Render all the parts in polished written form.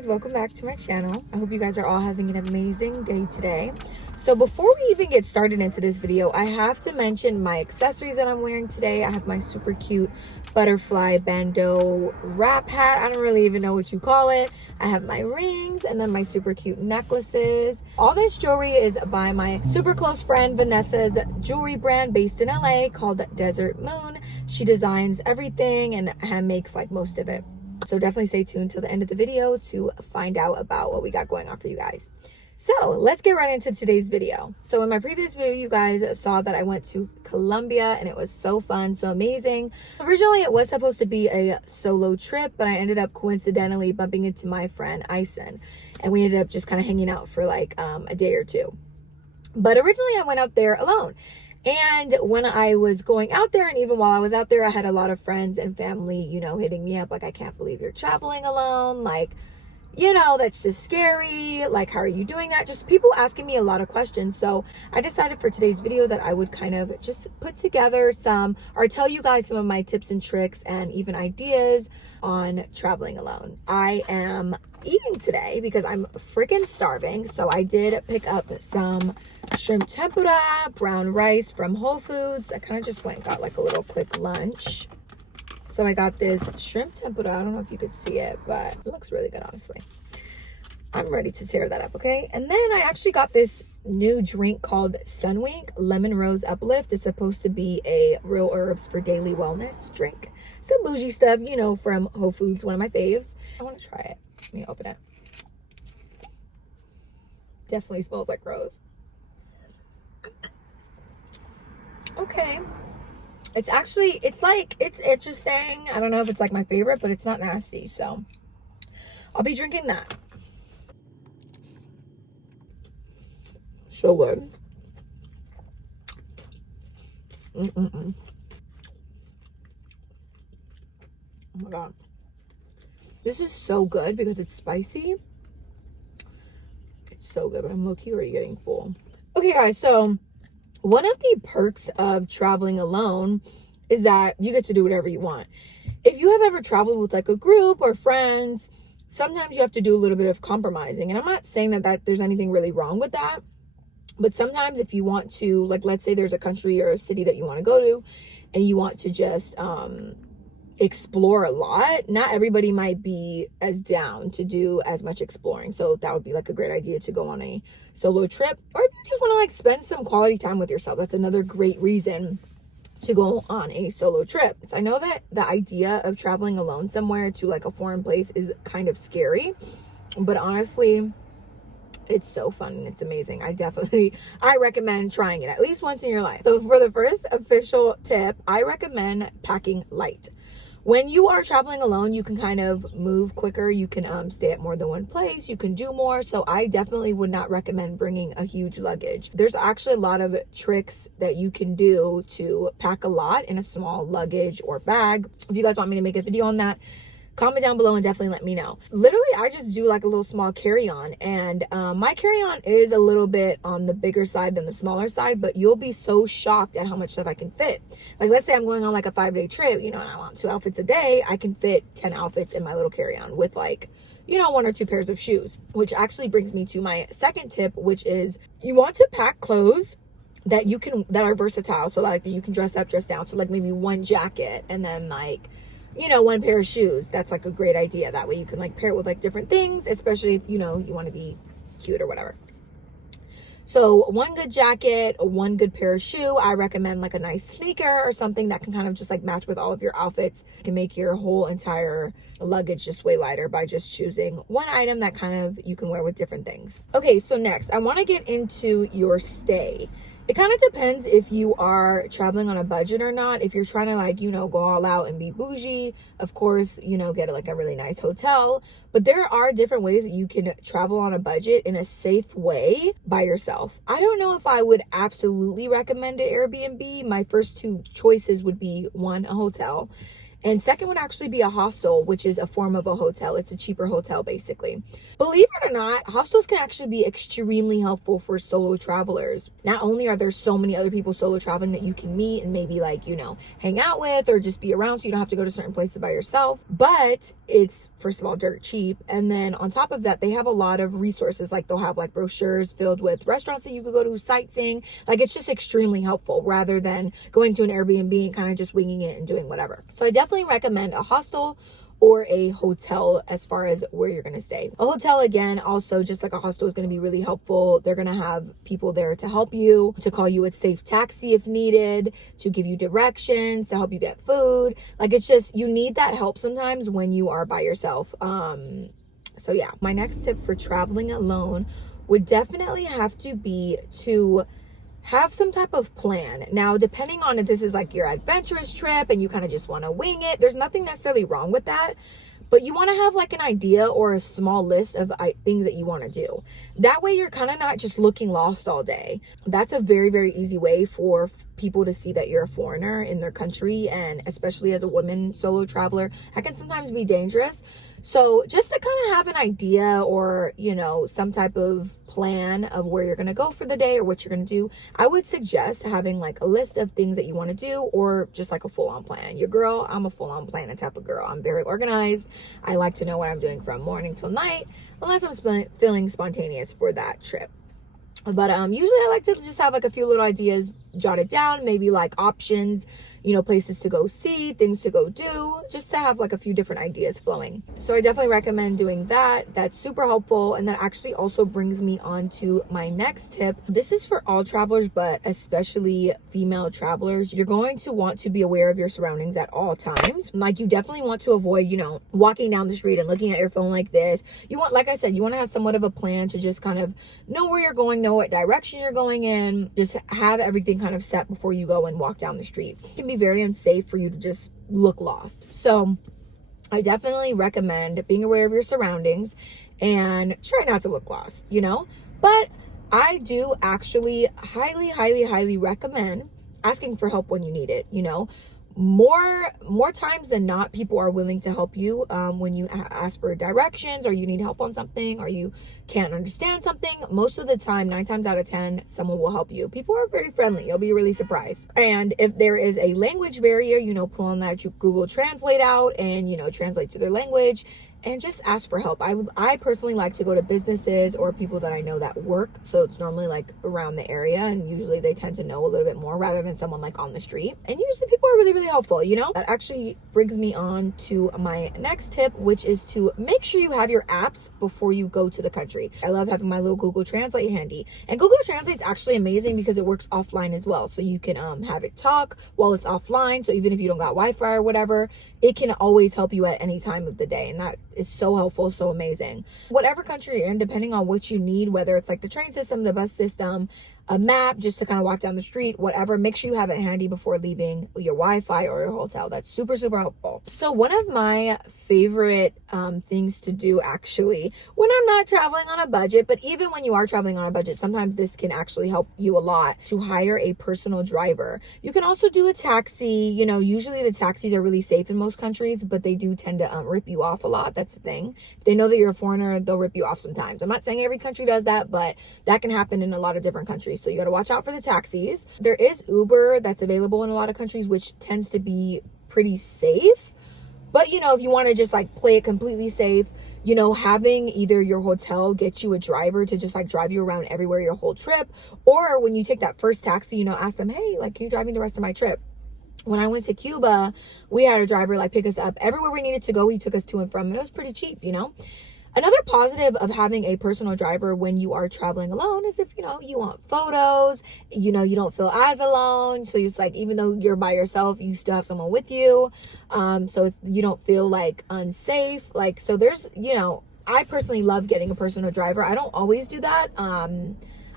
guys, welcome back to my channel. I hope you guys are all having an amazing day today. So before we even get started into this video, I have to mention my accessories that I'm wearing today. I have my super cute butterfly bandeau wrap hat. I don't really even know what you call it. I have my rings and then my super cute necklaces. All this jewelry is by my super close friend Vanessa's jewelry brand based in LA called Desert Moon. She designs everything and hand makes like most of it. So definitely stay tuned till the end of the video to find out about what we got going on for you guys. So let's get right into today's video. So in my previous video, you guys saw that I went to Colombia and it was so fun, so amazing. Originally, it was supposed to be a solo trip, but I ended up coincidentally bumping into my friend Ison, and we ended up just kind of hanging out for like a day or two. But originally I went out there alone. And when I was going out there, and even while I was out there, I had a lot of friends and family, you know, hitting me up like, I can't believe you're traveling alone. Like, you know, that's just scary. Like, how are you doing that? Just people asking me a lot of questions. So I decided for today's video that I would kind of just put together some, or tell you guys some of my tips and tricks and even ideas on traveling alone. I am eating today because I'm freaking starving. So I did pick up some shrimp tempura, brown rice from Whole Foods. I kind of just went and got like a little quick lunch. So I got this shrimp tempura. I don't know if you could see it, but it looks really good, honestly. I'm ready to tear that up, okay? And then I actually got this new drink called Sunweek Lemon Rose Uplift. It's supposed to be a real herbs for daily wellness drink. Some bougie stuff, you know, from Whole Foods, one of my faves. I want to try it. Let me open it. Definitely smells like rose. Okay. It's actually, it's interesting. I don't know if it's like my favorite, but it's not nasty. So I'll be drinking that. So good. Oh my God. This is so good because it's spicy. It's so good, but I'm low-key already getting full. Okay, guys, so one of the perks of traveling alone is that you get to do whatever you want. If you have ever traveled with like a group or friends, sometimes you have to do a little bit of compromising. And I'm not saying that there's anything really wrong with that. But sometimes if you want to, like, let's say there's a country or a city that you want to go to and you want to just explore a lot, not everybody might be as down to do as much exploring. So that would be like a great idea to go on a solo trip, or if you just want to like spend some quality time with yourself, that's another great reason to go on a solo trip. So I know that the idea of traveling alone somewhere to like a foreign place is kind of scary, but honestly, it's so fun and it's amazing. I recommend trying it at least once in your life. So for the first official tip, I recommend packing light. When you are traveling alone, you can kind of move quicker. You can stay at more than one place. You can do more. So I definitely would not recommend bringing a huge luggage. There's actually a lot of tricks that you can do to pack a lot in a small luggage or bag. If you guys want me to make a video on that, comment down below and definitely let me know. Literally, I just do like a little small carry-on, and my carry-on is a little bit on the bigger side than the smaller side, but you'll be so shocked at how much stuff I can fit. Like, let's say I'm going on like a 5-day trip, you know, and I want 2 outfits a day. I can fit 10 outfits in my little carry-on with like, you know, 1 or 2 pairs of shoes, which actually brings me to my second tip, which is you want to pack clothes that are versatile. So like you can dress up, dress down. So like maybe 1 jacket and then like, you know, 1 pair of shoes. That's like a great idea. That way you can like pair it with like different things, especially if, you know, you want to be cute or whatever. So 1 good jacket, 1 good pair of shoe. I recommend like a nice sneaker or something that can kind of just like match with all of your outfits. You can make your whole entire luggage just way lighter by just choosing 1 item that kind of you can wear with different things. Okay, so next I want to get into your stay. It kind of depends if you are traveling on a budget or not. If you're trying to like, you know, go all out and be bougie, of course, you know, get like a really nice hotel. But there are different ways that you can travel on a budget in a safe way by yourself. I don't know if I would absolutely recommend it Airbnb. My first 2 choices would be 1, a hotel, And second would actually be a hostel, which is a form of a hotel. It's a cheaper hotel, basically. Believe it or not, hostels can actually be extremely helpful for solo travelers. Not only are there so many other people solo traveling that you can meet and maybe like, hang out with or just be around so you don't have to go to certain places by yourself, but it's, first of all, dirt cheap. And then on top of that, they have a lot of resources. Like they'll have like brochures filled with restaurants that you could go to, sightseeing. Like it's just extremely helpful rather than going to an Airbnb and kind of just winging it and doing whatever. So I definitely recommend a hostel or a hotel as far as where you're going to stay. A hotel, again, also just like a hostel, is going to be really helpful. They're going to have people there to help you, to call you a safe taxi if needed, to give you directions, to help you get food. Like it's just, you need that help sometimes when you are by yourself. So yeah, my next tip for traveling alone would definitely have to be to have some type of plan. Now, depending on if this is like your adventurous trip and you kind of just want to wing it, there's nothing necessarily wrong with that. But you want to have like an idea or a small list of things that you want to do. That way you're kind of not just looking lost all day. That's a very, very easy way for people to see that you're a foreigner in their country. And especially as a woman solo traveler, that can sometimes be dangerous. So just to kind of have an idea or, some type of plan of where you're going to go for the day or what you're going to do, I would suggest having like a list of things that you want to do or just like a full-on plan. Your girl, I'm a full-on planning type of girl. I'm very organized. I like to know what I'm doing from morning till night, unless I'm feeling spontaneous for that trip. But usually I like to just have like a few little ideas jotted down, maybe like options, places to go see, things to go do, just to have like a few different ideas flowing. So I definitely recommend doing that. That's super helpful. And that actually also brings me on to my next tip. This is for all travelers, but especially female travelers. You're going to want to be aware of your surroundings at all times. Like you definitely want to avoid, walking down the street and looking at your phone like this. You want, like I said, you want to have somewhat of a plan to just kind of know where you're going, know what direction you're going in, just have everything kind of set before you go and walk down the street. It can be very unsafe for you to just look lost. So I definitely recommend being aware of your surroundings and try not to look lost, but I do actually highly, highly, highly recommend asking for help when you need it. More times than not, people are willing to help you when you ask for directions or you need help on something or you can't understand something. Most of the time, 9 times out of 10, someone will help you. People are very friendly. You'll be really surprised. And if there is a language barrier, pull on that Google Translate out and, translate to their language and just ask for help. I personally like to go to businesses or people that I know that work. So it's normally like around the area and usually they tend to know a little bit more rather than someone like on the street. And usually people are really, really helpful, That actually brings me on to my next tip, which is to make sure you have your apps before you go to the country. I love having my little Google Translate handy. And Google Translate's actually amazing because it works offline as well. So you can have it talk while it's offline. So even if you don't got Wi-Fi or whatever, it can always help you at any time of the day. And that is so helpful, so amazing. Whatever country you're in, depending on what you need, whether it's like the train system, the bus system, a map just to kind of walk down the street, whatever, make sure you have it handy before leaving your Wi-Fi or your hotel. That's super, super helpful. So one of my favorite things to do actually when I'm not traveling on a budget, but even when you are traveling on a budget, sometimes this can actually help you a lot, to hire a personal driver. You can also do a taxi. Usually the taxis are really safe in most countries, but they do tend to rip you off a lot. That's the thing. If they know that you're a foreigner, they'll rip you off sometimes. I'm not saying every country does that, but that can happen in a lot of different countries. So you got to watch out for the taxis. There is Uber that's available in a lot of countries, which tends to be pretty safe. But, if you want to just like play it completely safe, having either your hotel get you a driver to just like drive you around everywhere your whole trip. Or when you take that first taxi, ask them, hey, like, can you drive me the rest of my trip? When I went to Cuba, we had a driver like pick us up everywhere we needed to go. He took us to and from, and it was pretty cheap, Another positive of having a personal driver when you are traveling alone is if, you want photos, you don't feel as alone. So it's like, even though you're by yourself, you still have someone with you. So you don't feel like unsafe. Like, so there's, I personally love getting a personal driver. I don't always do that.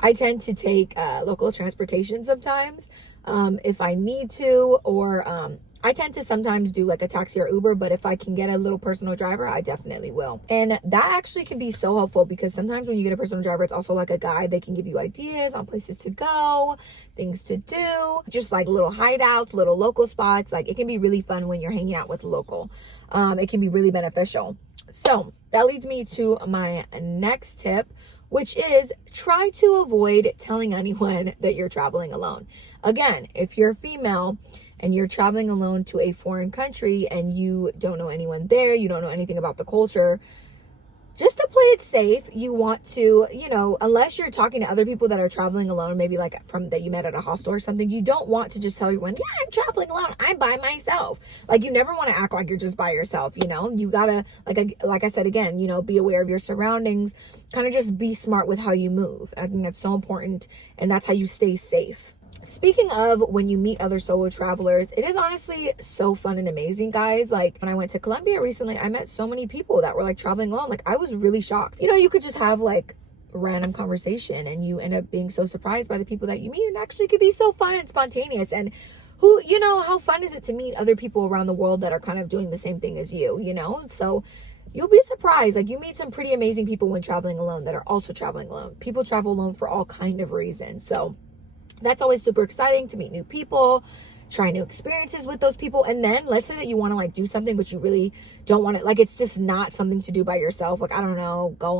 I tend to take local transportation sometimes if I need to, or I tend to sometimes do like a taxi or Uber, but if I can get a little personal driver, I definitely will. And that actually can be so helpful because sometimes when you get a personal driver, it's also like a guide. They can give you ideas on places to go, things to do, just like little hideouts, little local spots. Like it can be really fun when you're hanging out with a local. It can be really beneficial. So that leads me to my next tip, which is try to avoid telling anyone that you're traveling alone. Again, if you're female and you're traveling alone to a foreign country and you don't know anyone there, you don't know anything about the culture, just to play it safe, you want to, unless you're talking to other people that are traveling alone, maybe like from that you met at a hostel or something, you don't want to just tell everyone, yeah, I'm traveling alone, I'm by myself. Like you never want to act like you're just by yourself, you gotta, like I said again, be aware of your surroundings, kind of just be smart with how you move. I think that's so important, and that's how you stay safe. Speaking of when you meet other solo travelers, it is honestly so fun and amazing, guys. Like when I went to Colombia recently, I met so many people that were like traveling alone. Like I was really shocked. You could just have like random conversation and you end up being so surprised by the people that you meet. It actually could be so fun and spontaneous. And how fun is it to meet other people around the world that are kind of doing the same thing as you, So you'll be surprised. Like you meet some pretty amazing people when traveling alone that are also traveling alone. People travel alone for all kind of reasons. So that's always super exciting to meet new people, try new experiences with those people. And then let's say that you want to like do something, but you really don't want to, like, it's just not something to do by yourself. Like, I don't know, go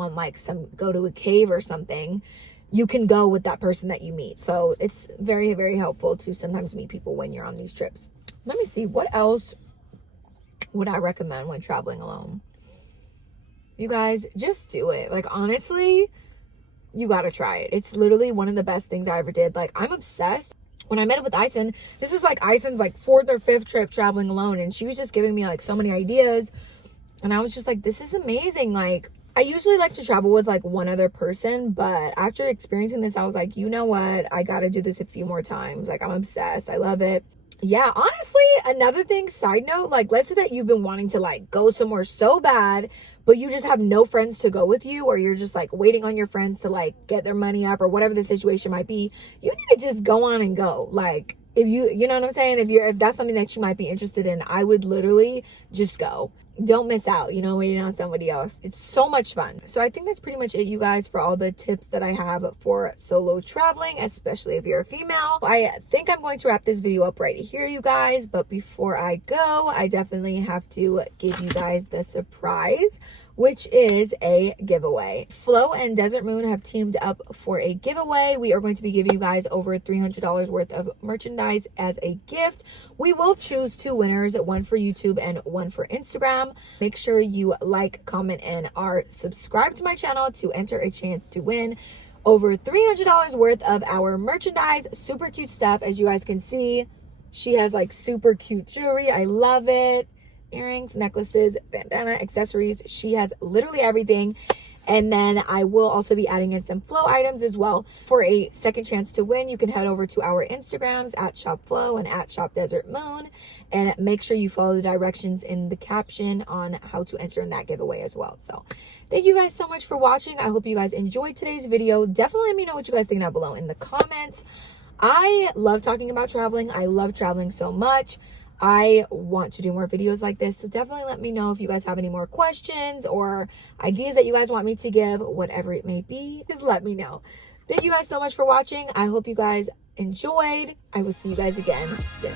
to a cave or something. You can go with that person that you meet. So it's very, very helpful to sometimes meet people when you're on these trips. Let me see, what else would I recommend when traveling alone? You guys, just do it. Like, honestly, you gotta try it. It's literally one of the best things I ever did. Like, I'm obsessed. When I met up with Ison, this is like Ison's like 4th or 5th trip traveling alone, and she was just giving me like so many ideas, and I was just like, this is amazing. Like, I usually like to travel with like one other person, but after experiencing this, I was like, you know what, I gotta do this a few more times. Like, I'm obsessed. I love it. Yeah, honestly, another thing, side note, like, let's say that you've been wanting to like go somewhere so bad, but you just have no friends to go with you, or you're just like waiting on your friends to like get their money up, or whatever the situation might be. You need to just go on and go. Like, if you know what I'm saying? If that's something that you might be interested in, I would literally just go. Don't miss out, waiting on somebody else. It's so much fun. So I think that's pretty much it, you guys, for all the tips that I have for solo traveling, especially if you're a female. I think I'm going to wrap this video up right here, you guys. But before I go, I definitely have to give you guys the surprise, which is a giveaway. Flo and Desert Moon have teamed up for a giveaway. We are going to be giving you guys over $300 worth of merchandise as a gift. We will choose 2 winners, one for YouTube and one for Instagram. Make sure you like, comment, and are subscribed to my channel to enter a chance to win over $300 worth of our merchandise. Super cute stuff, as you guys can see. She has like super cute jewelry. I love it. Earrings, necklaces, bandana, accessories. She has literally everything. And then I will also be adding in some Flo items as well. For a second chance to win, you can head over to our Instagrams at ShopFlo and at ShopDesertMoon, and make sure you follow the directions in the caption on how to enter in that giveaway as well. So thank you guys so much for watching. I hope you guys enjoyed today's video. Definitely let me know what you guys think down below in the comments. I love talking about traveling. I love traveling so much. I want to do more videos like this, so definitely let me know if you guys have any more questions or ideas that you guys want me to give, whatever it may be. Just let me know. Thank you guys so much for watching. I hope you guys enjoyed. I will see you guys again soon.